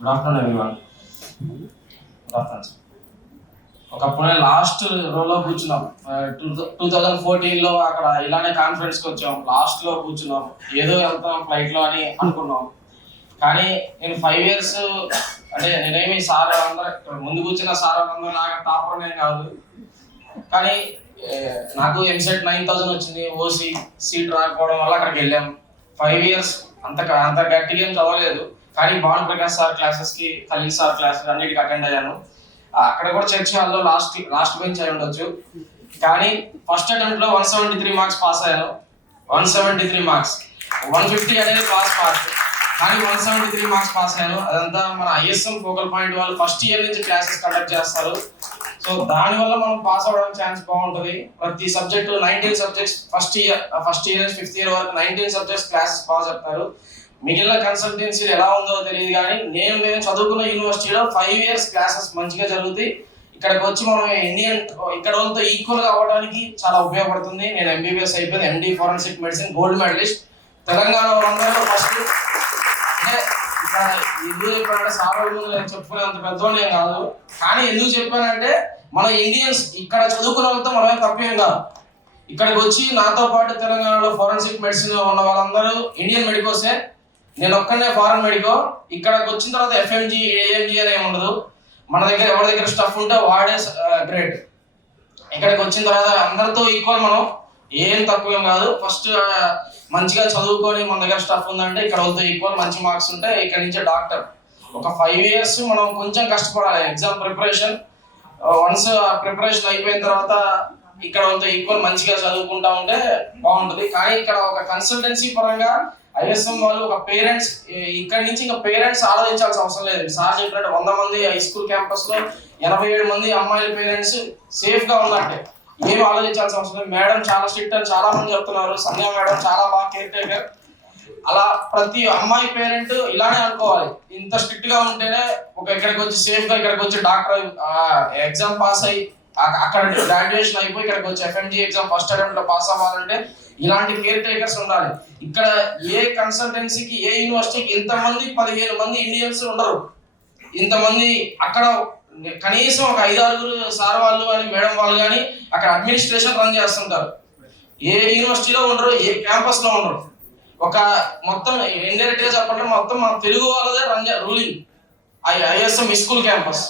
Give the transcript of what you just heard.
Good afternoon everyone. Good afternoon. ఒకప్పుడు last రోలో కూర్చున్నాం. 2014లో అక్కడ ఇలానే కాన్ఫరెన్స్కి వచ్చాం. లాస్ట్లో కూర్చున్నాం. ఏదో వెళ్తాం ఫ్లైట్లో అని అనుకున్నాం. కానీ నేను 5 years అంటే నేనేమి సార్ అందరూ ముందు కూర్చున్న సార్ అందరూ లాగా టాపర్ నేను కాదు. కానీ నాకు ఎంసెట్ 9000 వచ్చింది. ఓసీ సీట్ రాకపోవడం వల్ల అక్కడికి వెళ్ళాం. 5 years అంత గట్టిగా ఏం చదవలేదు. కానీ భాను ప్రకాష్ సార్ క్లాసెస్కి, ఖలీల్ సార్ క్లాసెస్ అన్నిటికీ అటెండ్ అయ్యాను. అక్కడ కూడా చర్చ్ హాల్లో లాస్ట్ బెంచ్ అయి ఉండొచ్చు. కానీ ఫస్ట్ అటెంప్ట్లో 173 మార్క్స్ పాస్ అయ్యాను. 173 మార్క్స్, 150 అనేది పాస్ మార్క్స్, కానీ 173 మార్క్స్ పాస్ అయ్యాను. అదంతా మన ఐఎస్ఎం ఫోకల్ పాయింట్ వాళ్ళు ఫస్ట్ ఇయర్ నుంచి క్లాసెస్ కండక్ట్ చేస్తారు. సో దానివల్ల మనం పాస్ అవ్వడానికి ఛాన్స్ బాగుంటుంది. ప్రతి subject 19 subjects first year 5th year వరకు 19 సబ్జెక్ట్స్ క్లాసెస్ బాగా చెప్తారు. మిగిలిన కన్సల్టెన్సీలు ఎలా ఉందో తెలియదు, కానీ నేను చదువుకున్న యూనివర్సిటీలో 5 years క్లాసెస్ మంచిగా జరుగుతాయి. ఇక్కడికి వచ్చి మనం ఇక్కడ వాళ్ళతో ఈక్వల్గా అవ్వడానికి చాలా ఉపయోగపడుతుంది. నేను ఎంబీబీఎస్ అయిపోయింది, MD forensic medicine, gold medalist. Telangana వాళ్ళందరూ ఫస్ట్ అంటే ఇక్కడ ఎందుకు చెప్పానంటే సార్ ముందు నేను చెప్పుకునేంత పెద్దవాళ్ళు ఏం కాదు. కానీ ఎందుకు చెప్పానంటే మన ఇండియన్స్ ఇక్కడ చదువుకున్న వాళ్ళతో మనమే తప్పేం కాదు. ఇక్కడికి వచ్చి నాతో పాటు తెలంగాణలో ఫోరెన్సిక్ మెడిసిన్ ఉన్న వాళ్ళందరూ ఇండియన్ మెడికోసే. నేను ఒక్కనే ఫారెన్ మెడికో. ఇక్కడికి వచ్చిన తర్వాత ఎఫ్ఎంజీ, ఏఎంజీ అని ఏమి ఉండదు. మన దగ్గర ఎవరి దగ్గర స్టఫ్ ఉంటే వాడే గ్రేట్. ఇక్కడికి వచ్చిన తర్వాత అందరితో ఈక్వల్, మనం ఏం తక్కువేం కాదు. ఫస్ట్ మంచిగా చదువుకొని మన దగ్గర స్టఫ్ ఉందంటే ఇక్కడ వాళ్ళతో ఈక్వల్, మంచి మార్క్స్ ఉంటే ఇక్కడ నుంచి డాక్టర్. ఒక 5 years మనం కొంచెం కష్టపడాలి. ఎగ్జామ్ ప్రిపరేషన్, వన్స్ ప్రిపరేషన్ అయిపోయిన తర్వాత ఇక్కడ వాళ్ళతో ఈక్వల్ మంచిగా చదువుకుంటా ఉంటే బాగుంటుంది. కానీ ఇక్కడ ఒక కన్సల్టెన్సీ పరంగా ఐఎస్ఎం వాళ్ళు ఒక పేరెంట్స్ ఇక్కడ నుంచి ఇంకా పేరెంట్స్ ఆలోచించాల్సిన అవసరం లేదు. సార్ చెప్పినట్టు 100 మంది హై స్కూల్ క్యాంపస్ లో 87 మంది అమ్మాయిల పేరెంట్స్ సేఫ్ గా ఉన్నట్టే, ఏం ఆలోచించాల్సిన అవసరం లేదు. మేడం చాలా స్ట్రిక్ట్ అని చాలా మంది చెప్తున్నారు. సంధ్య మేడం చాలా బాగా కేర్ టేకర్. అలా ప్రతి అమ్మాయి పేరెంట్ ఇలానే అనుకోవాలి. ఇంత స్ట్రిక్ట్ గా ఉంటేనే ఇక్కడికి వచ్చి సేఫ్ గా ఇక్కడికి వచ్చి డాక్టర్ ఎగ్జామ్ పాస్ అయ్యి అక్కడ గ్రాడ్యుయేషన్ అయిపోయి ఇక్కడికి వచ్చి ఎఫ్ఎంజీ ఎగ్జామ్ ఫస్ట్ అటెంప్ట్ లో పాస్ అవ్వాలంటే ఇలాంటి కేర్ టేకర్స్ ఉండాలి. ఇక్కడ ఏ కన్సల్టెన్సీకి, ఏ యూనివర్సిటీకి ఇంతమంది 15 మంది ఇండియన్స్ ఉండరు. ఇంతమంది అక్కడ కనీసం ఒక 5-6 సార్ వాళ్ళు కానీ మేడం వాళ్ళు కానీ అక్కడ అడ్మినిస్ట్రేషన్ రన్ చేస్తుంటారు. ఏ యూనివర్సిటీలో ఉండరు, ఏ క్యాంపస్ లో ఉండరు. ఒక మొత్తం ఇండైరెక్ట్ గా చెప్పాలంటే మొత్తం మన తెలుగు వాళ్ళదే రూలింగ్ ఐఎస్ఎం స్కూల్ క్యాంపస్.